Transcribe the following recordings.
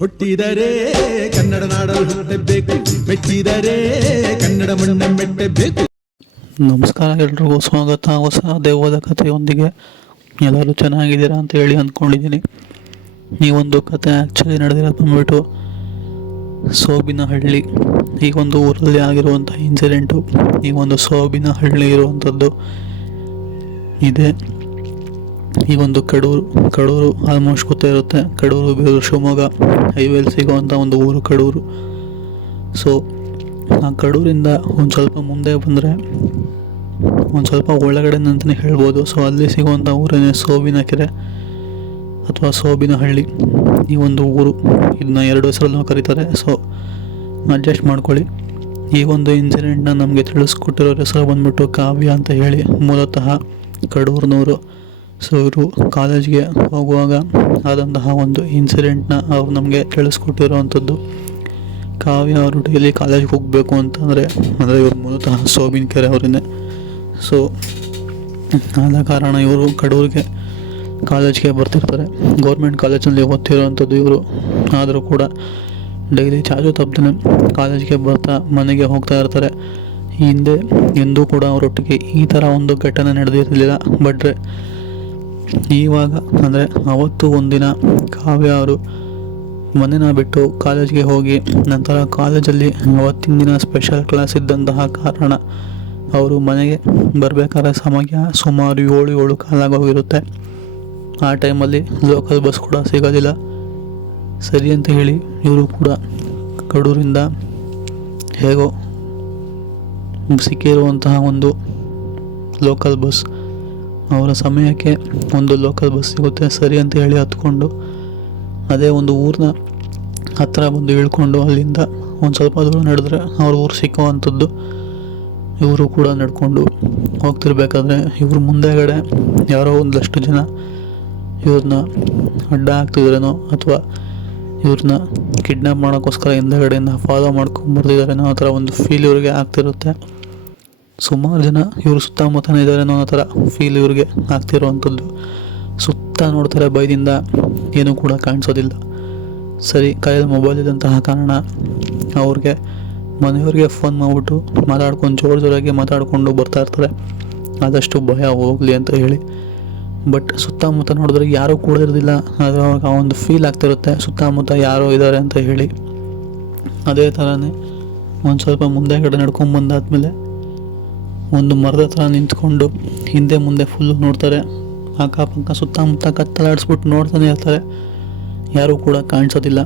ಹುಟ್ಟಿದರೆ ಕನ್ನಡ ನಾಡಲು ಹುಟ್ಟಬೇಕು, ಮೆಟ್ಟಿದರೆ ಕನ್ನಡ ಮಣ್ಣ ಮೆಟ್ಟಬೇಕು. ನಮಸ್ಕಾರ, ಎಲ್ರಿಗೂ ಸ್ವಾಗತ ಹೊಸ ದೆವ್ವದ ಕಥೆಯೊಂದಿಗೆ. ಎಲ್ಲರೂ ಚೆನ್ನಾಗಿದ್ದೀರಾ ಅಂತ ಹೇಳಿ ಅಂದ್ಕೊಂಡಿದ್ದೀನಿ. ಈ ಒಂದು ಕತೆ ಆ್ಯಕ್ಚುಲಿ ನಡೆದಿರೋದು ಬಂದ್ಬಿಟ್ಟು ಸೋಬಿನಹಳ್ಳಿ, ಈ ಒಂದು ಊರಲ್ಲಿ ಆಗಿರುವಂಥ ಇನ್ಸಿಡೆಂಟು. ಈ ಒಂದು ಸೋಬಿನಹಳ್ಳಿ ಇರುವಂಥದ್ದು ಇದೆ. ಈ ಒಂದು ಕಡೂರು ಆಲ್ಮೋಸ್ಟ್ ಗೊತ್ತೇ ಇರುತ್ತೆ. ಕಡೂರು, ಬೇಲೂರು, ಶಿವಮೊಗ್ಗ ಹೈವೇಲಿ ಸಿಗೋವಂಥ ಒಂದು ಊರು ಕಡೂರು. ಸೊ ಆ ಕಡೂರಿಂದ ಒಂದು ಸ್ವಲ್ಪ ಮುಂದೆ ಬಂದರೆ ಒಂದು ಸ್ವಲ್ಪ ಒಳಗಡೆ ಅಂತಲೇ ಹೇಳ್ಬೋದು. ಸೊ ಅಲ್ಲಿ ಸಿಗುವಂಥ ಊರೇ ಸೋಬಿನಕೆರೆ ಅಥವಾ ಸೋಬಿನಹಳ್ಳಿ. ಈ ಒಂದು ಊರು ಇದನ್ನ ಎರಡು ಹೆಸರಲ್ಲೂ ಕರೀತಾರೆ. ಸೊ ಅಡ್ಜಸ್ಟ್ ಮಾಡ್ಕೊಳ್ಳಿ. ಈ ಒಂದು ಇನ್ಸಿಡೆಂಟ್ನ ನಮಗೆ ತಿಳಿಸ್ಕೊಟ್ಟಿರೋ ಹೆಸರು ಬಂದ್ಬಿಟ್ಟು ಕಾವ್ಯ ಅಂತ ಹೇಳಿ, ಮೂಲತಃ ಕಡೂರಿನವರು. ಸೊ ಇವರು ಕಾಲೇಜ್ಗೆ ಹೋಗುವಾಗ ಆದಂತಹ ಒಂದು ಇನ್ಸಿಡೆಂಟ್ನ ಅವ್ರು ನಮಗೆ ತಿಳಿಸ್ಕೊಟ್ಟಿರೋವಂಥದ್ದು. ಕಾವ್ಯ ಅವರು ಡೈಲಿ ಕಾಲೇಜ್ಗೆ ಹೋಗಬೇಕು ಅಂದರೆ ಇವರು ಮೂಲತಃ ಸೋಬಿನಕೆರೆ ಅವರನ್ನೇ. ಸೊ ಆದ ಕಾರಣ ಇವರು ಕಡೂರಿಗೆ ಕಾಲೇಜ್ಗೆ ಬರ್ತಿರ್ತಾರೆ. ಗೌರ್ಮೆಂಟ್ ಕಾಲೇಜಲ್ಲಿ ಓದ್ತಿರೋವಂಥದ್ದು ಇವರು. ಆದರೂ ಕೂಡ ಡೈಲಿ ಚಾಚು ತಪ್ಪದೇ ಕಾಲೇಜ್ಗೆ ಬರ್ತಾ ಮನೆಗೆ ಹೋಗ್ತಾ ಇರ್ತಾರೆ. ಹಿಂದೆ ಎಂದೂ ಕೂಡ ಅವರೊಟ್ಟಿಗೆ ಈ ಥರ ಒಂದು ಘಟನೆ ನಡೆದಿರಲಿಲ್ಲ. ಬಟ್ರೆ ಇವಾಗ ಅಂದರೆ ಅವತ್ತು ಒಂದಿನ ಕಾವ್ಯ ಅವರು ಮನೆನ ಬಿಟ್ಟು ಕಾಲೇಜ್ಗೆ ಹೋಗಿ ನಂತರ ಕಾಲೇಜಲ್ಲಿ ಅವತ್ತಿನ ದಿನ ಸ್ಪೆಷಲ್ ಕ್ಲಾಸ್ ಇದ್ದಂತಹ ಕಾರಣ ಅವರು ಮನೆಗೆ ಬರಬೇಕಾದ್ರೆ ಸಮಯ ಸುಮಾರು 7 ಕಾಲಾಗೋಗಿರುತ್ತೆ. ಆ ಟೈಮಲ್ಲಿ ಲೋಕಲ್ ಬಸ್ ಕೂಡ ಸಿಗೋದಿಲ್ಲ. ಸರಿ ಅಂತ ಹೇಳಿ ಇವರು ಕೂಡ ಕಡೂರಿಂದ ಹೇಗೋ ಸಿಕ್ಕಿರುವಂತಹ ಒಂದು ಲೋಕಲ್ ಬಸ್, ಅವರ ಸಮಯಕ್ಕೆ ಒಂದು ಲೋಕಲ್ ಬಸ್ ಸಿಗುತ್ತೆ. ಸರಿ ಅಂತ ಹೇಳಿ ಹತ್ಕೊಂಡು ಅದೇ ಒಂದು ಊರಿನ ಹತ್ತಿರ ಬಂದು ಇಳ್ಕೊಂಡು ಅಲ್ಲಿಂದ ಒಂದು ಸ್ವಲ್ಪ ದೂರ ನಡೆದ್ರೆ ಅವ್ರ ಊರು ಸಿಕ್ಕುವಂಥದ್ದು. ಇವರು ಕೂಡ ನಡ್ಕೊಂಡು ಹೋಗ್ತಿರ್ಬೇಕಾದ್ರೆ ಇವ್ರ ಮುಂದೆಗಡೆ ಯಾರೋ ಒಂದಷ್ಟು ಜನ ಇವ್ರನ್ನ ಅಡ್ಡ ಹಾಕ್ತಿದ್ರೇನೋ ಅಥವಾ ಇವ್ರನ್ನ ಕಿಡ್ನ್ಯಾಪ್ ಮಾಡೋಕ್ಕೋಸ್ಕರ ಹಿಂದೆಗಡೆಯಿಂದ ಫಾಲೋ ಮಾಡ್ಕೊಂಬರ್ತಿದ್ದಾರೇನೋ ಆ ಥರ ಒಂದು ಫೀಲ್ ಇವ್ರಿಗೆ ಆಗ್ತಿರುತ್ತೆ. ಸುಮಾರು ಜನ ಇವರು ಸುತ್ತಮುತ್ತನೇ ಇದ್ದಾರೇನೋ ಅನ್ನೋ ಥರ ಫೀಲ್ ಇವ್ರಿಗೆ ಆಗ್ತಿರೋವಂಥದ್ದು. ಸುತ್ತ ನೋಡ್ತಾರೆ, ಭಯದಿಂದ ಏನೂ ಕೂಡ ಕಾಣಿಸೋದಿಲ್ಲ. ಸರಿ, ಕೈಯಲ್ಲಿ ಮೊಬೈಲ್ ಇದ್ದಂತಹ ಕಾರಣ ಅವ್ರಿಗೆ ಮನೆಯವ್ರಿಗೆ ಫೋನ್ ಮಾಡಿಬಿಟ್ಟು ಮಾತಾಡ್ಕೊಂಡು ಜೋರಾಗಿ ಮಾತಾಡಿಕೊಂಡು ಬರ್ತಾ ಇರ್ತಾರೆ, ಆದಷ್ಟು ಭಯ ಹೋಗಲಿ ಅಂತ ಹೇಳಿ. ಬಟ್ ಸುತ್ತಮುತ್ತ ನೋಡಿದ್ರೆ ಯಾರೂ ಕೂಡ ಇರೋದಿಲ್ಲ. ಆದರೆ ಅವಾಗ ಆ ಒಂದು ಫೀಲ್ ಆಗ್ತಿರುತ್ತೆ ಸುತ್ತಮುತ್ತ ಯಾರೋ ಇದ್ದಾರೆ ಅಂತ ಹೇಳಿ. ಅದೇ ಥರನೇ ಒಂದು ಸ್ವಲ್ಪ ಮುಂದೆಗಡೆ ನಡ್ಕೊಂಡು ಬಂದಾದ್ಮೇಲೆ ಒಂದು ಮರದ ಹತ್ರ ನಿಂತ್ಕೊಂಡು ಹಿಂದೆ ಮುಂದೆ ಫುಲ್ಲು ನೋಡ್ತಾರೆ. ಅಕ್ಕಪಕ್ಕ ಸುತ್ತಮುತ್ತ ಕತ್ತಲಾಡಿಸ್ಬಿಟ್ಟು ನೋಡ್ತಾನೆ ಇರ್ತಾರೆ, ಯಾರೂ ಕೂಡ ಕಾಣಿಸೋದಿಲ್ಲ.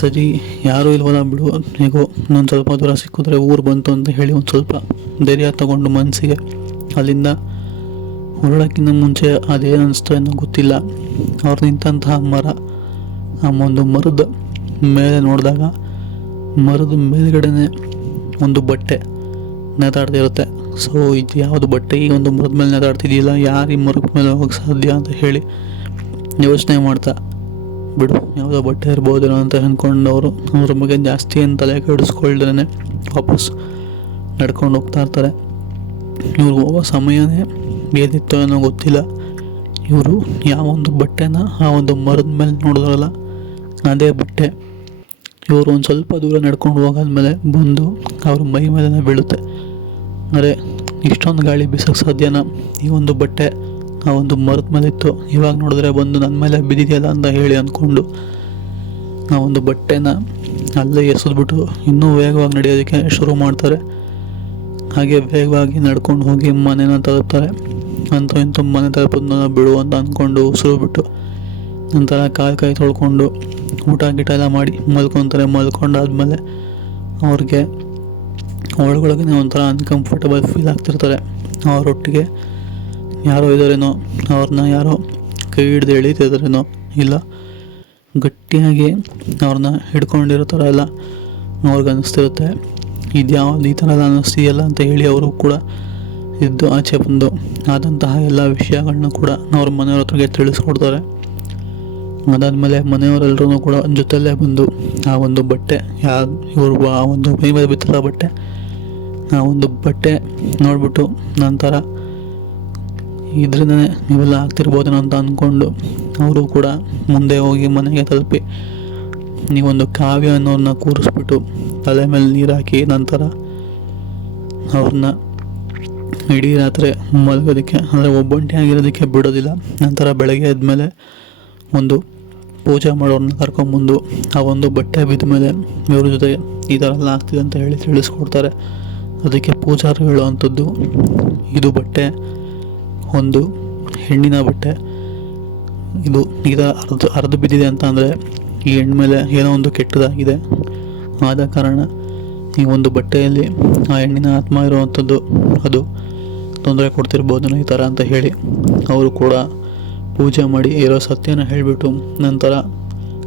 ಸರಿ, ಯಾರೂ ಇಲ್ವಲ್ಲ ಬಿಡು, ಹೇಗೋ ಇನ್ನೊಂದು ಸ್ವಲ್ಪ ದೂರ ಸಿಕ್ಕಿದ್ರೆ ಊರು ಬಂತು ಅಂತ ಹೇಳಿ ಒಂದು ಸ್ವಲ್ಪ ಧೈರ್ಯ ತಗೊಂಡು ಮನಸ್ಸಿಗೆ ಅಲ್ಲಿಂದ ಹೊರಡೋಕ್ಕಿಂತ ಮುಂಚೆ ಅದೇನು ಅನಿಸ್ತೋ ಏನೋ ಗೊತ್ತಿಲ್ಲ, ಅವ್ರು ನಿಂತಹ ಮರ, ಆ ಒಂದು ಮರದ ಮೇಲೆ ನೋಡಿದಾಗ ಮರದ ಮೇಲ್ಗಡೆನೆ ಒಂದು ಬಟ್ಟೆ ನೇತಾಡ್ತಿರುತ್ತೆ. ಸೊ ಇದು ಯಾವುದು ಬಟ್ಟೆ ಈ ಒಂದು ಮರದ ಮೇಲೆ ನೇತಾಡ್ತಿದೆಯಲ್ಲ, ಯಾರು ಈ ಮರದ ಮೇಲೆ ಹೋಗಕ್ಕೆ ಸಾಧ್ಯ ಅಂತ ಹೇಳಿ ಯೋಚನೆ ಮಾಡ್ತಾ, ಬಿಡು ಯಾವುದೋ ಬಟ್ಟೆ ಇರ್ಬೋದೇನೋ ಅಂತ ಅಂದ್ಕೊಂಡು ಅವ್ರ ಬಗ್ಗೆ ಜಾಸ್ತಿ ಏನು ತಲೆ ಕೆಡಿಸ್ಕೊಳ್ದೇ ವಾಪಸ್ ನಡ್ಕೊಂಡು ಹೋಗ್ತಾ ಇರ್ತಾರೆ. ಇವ್ರು ಹೋಗೋ ಸಮಯನೇ ಏನಿತ್ತೋ ಏನೋ ಗೊತ್ತಿಲ್ಲ. ಇವರು ಯಾವ ಒಂದು ಬಟ್ಟೆನ ಆ ಒಂದು ಮರದ ಮೇಲೆ ನೋಡಿದ್ರಲ್ಲ ಅದೇ ಬಟ್ಟೆ ಇವರು ಒಂದು ಸ್ವಲ್ಪ ದೂರ ನಡ್ಕೊಂಡು ಹೋಗಾದ್ಮೇಲೆ ಬಂದು ಅವ್ರ ಮೈ ಮೇಲೆ ಬೀಳುತ್ತೆ. ಅಂದರೆ ಇಷ್ಟೊಂದು ಗಾಳಿ ಬೀಸೋಕ್ಕೆ ಸಾಧ್ಯನಾ? ಈ ಒಂದು ಬಟ್ಟೆ ಆ ಒಂದು ಮರದ ಮೇಲೆ ಇತ್ತು, ಇವಾಗ ನೋಡಿದ್ರೆ ಬಂದು ನನ್ನ ಮೇಲೆ ಬಿದ್ದಿದೆಯಲ್ಲ ಅಂತ ಹೇಳಿ ಅಂದ್ಕೊಂಡು ಆ ಒಂದು ಬಟ್ಟೆನ ಅಲ್ಲೇ ಎಸೆದ್ಬಿಟ್ಟು ಇನ್ನೂ ವೇಗವಾಗಿ ನಡೆಯೋದಕ್ಕೆ ಶುರು ಮಾಡ್ತಾರೆ. ಹಾಗೆ ವೇಗವಾಗಿ ನಡ್ಕೊಂಡು ಹೋಗಿ ಮನೇನ ತಲುಪ್ತಾರೆ. ಅಂತೂ ಇಂತೂ ಮನೆ ತಲುಪೋದನ್ನ ಬಿಡು ಅಂತ ಅಂದ್ಕೊಂಡು ಉಸಿರು ಬಿಟ್ಟು ನಂತರ ಕೈ ತೊಳ್ಕೊಂಡು ಊಟ ಗೀಟ ಎಲ್ಲ ಮಾಡಿ ಮಲ್ಕೊತಾರೆ. ಮಲ್ಕೊಂಡಾದ್ಮೇಲೆ ಅವ್ರಿಗೆ ಒಳಗೊಳಗೆ ಒಂಥರ ಅನ್ಕಂಫರ್ಟಬಲ್ ಫೀಲ್ ಆಗ್ತಿರ್ತಾರೆ. ಅವರೊಟ್ಟಿಗೆ ಯಾರೋ ಇದ್ದಾರೇನೋ, ಅವ್ರನ್ನ ಯಾರೋ ಕೈ ಹಿಡ್ದು ಎಳೀತಿದ್ದಾರೇನೋ, ಇಲ್ಲ ಗಟ್ಟಿಯಾಗಿ ಅವ್ರನ್ನ ಹಿಡ್ಕೊಂಡಿರೋ ಥರ ಎಲ್ಲ ಅವ್ರಿಗೆ ಅನ್ನಿಸ್ತಿರುತ್ತೆ. ಇದು ಯಾವುದು ಈ ಥರ ಎಲ್ಲ ಅನ್ನಿಸ್ತೀಯಲ್ಲ ಅಂತ ಹೇಳಿ ಅವರು ಕೂಡ ಇದ್ದು ಆಚೆ ಬಂದು ಆದಂತಹ ಎಲ್ಲ ವಿಷಯಗಳನ್ನ ಕೂಡ ಅವ್ರ ಮನೆಯವ್ರ ಹತ್ರಗೆ ತಿಳಿಸ್ಕೊಡ್ತಾರೆ. ಅದಾದಮೇಲೆ ಮನೆಯವರೆಲ್ಲರೂ ಕೂಡ ಜೊತೆಯಲ್ಲೇ ಬಂದು ಆ ಒಂದು ಬಟ್ಟೆ ಇವರು ಆ ಒಂದು ಮೈ ಮೇಲೆ ಬಿತ್ತಿರೋ ಬಟ್ಟೆ ಆ ಒಂದು ಬಟ್ಟೆ ನೋಡಿಬಿಟ್ಟು ನಂತರ ಇದರಿಂದನೇ ಇವೆಲ್ಲ ಆಗ್ತಿರ್ಬೋದೇನೋ ಅಂತ ಅಂದ್ಕೊಂಡು ಅವರು ಕೂಡ ಮುಂದೆ ಹೋಗಿ ಮನೆಗೆ ತಲುಪಿ ನೀವೊಂದು ಕಾವ್ಯ ಅನ್ನೋರನ್ನ ಕೂರಿಸ್ಬಿಟ್ಟು ತಲೆ ಮೇಲೆ ನೀರು ಹಾಕಿ ನಂತರ ಅವ್ರನ್ನ ಇಡೀ ರಾತ್ರಿ ಮಲಗೋದಕ್ಕೆ ಅಂದರೆ ಒಬ್ಬಂಟಿ ಆಗಿರೋದಕ್ಕೆ ಬಿಡೋದಿಲ್ಲ. ನಂತರ ಬೆಳಗ್ಗೆ ಎದ್ಮೇಲೆ ಒಂದು ಪೂಜೆ ಮಾಡೋರನ್ನ ಕರ್ಕೊಂಬಂದು ಆ ಒಂದು ಬಟ್ಟೆ ಬಿದ್ದ ಮೇಲೆ ಇವ್ರ ಜೊತೆ ಈ ಥರ ಎಲ್ಲ ಆಗ್ತಿದೆ ಅಂತ ಹೇಳಿ ತಿಳಿಸ್ಕೊಡ್ತಾರೆ. ಅದಕ್ಕೆ ಪೂಜಾರಿ ಹೇಳುವಂಥದ್ದು, ಇದು ಬಟ್ಟೆ ಒಂದು ಹೆಣ್ಣಿನ ಬಟ್ಟೆ, ಇದು ಈ ಥರ ಅರ್ಧ ಬಿದ್ದಿದೆ ಅಂತ ಅಂದರೆ ಈ ಹೆಣ್ಣು ಮೇಲೆ ಏನೋ ಒಂದು ಕೆಟ್ಟದಾಗಿದೆ, ಆದ ಕಾರಣ ಈ ಒಂದು ಬಟ್ಟೆಯಲ್ಲಿ ಆ ಹೆಣ್ಣಿನ ಆತ್ಮ ಇರುವಂಥದ್ದು ಅದು ತೊಂದರೆ ಕೊಡ್ತಿರ್ಬೋದು ಈ ಥರ ಅಂತ ಹೇಳಿ ಅವರು ಕೂಡ ಪೂಜೆ ಮಾಡಿ ಇರೋ ಸತ್ಯನ ಹೇಳಿಬಿಟ್ಟು ನಂತರ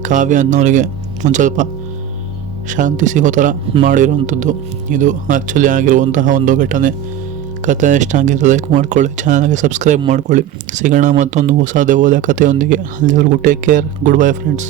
ಕಾವ್ಯ ಅನ್ನೋರಿಗೆ ಒಂದು ಸ್ವಲ್ಪ ಶಾಂತಿ ಸಿಗೋ ಥರ ಮಾಡಿರೋವಂಥದ್ದು. ಇದು ಆ್ಯಕ್ಚುಲಿ ಆಗಿರುವಂತಹ ಒಂದು ಘಟನೆ. ಕಥೆ ಇಷ್ಟ ಆಗಿದ್ರೆ ಲೈಕ್ ಮಾಡ್ಕೊಳ್ಳಿ, ಚಾನಲ್ಗೆ ಸಬ್ಸ್ಕ್ರೈಬ್ ಮಾಡ್ಕೊಳ್ಳಿ. ಸಿಗೋಣ ಮತ್ತೊಂದು ಹೊಸ ದೆವ್ವದ ಕಥೆಯೊಂದಿಗೆ. ಅಲ್ಲಿವರೆಗೂ take care, good bye friends.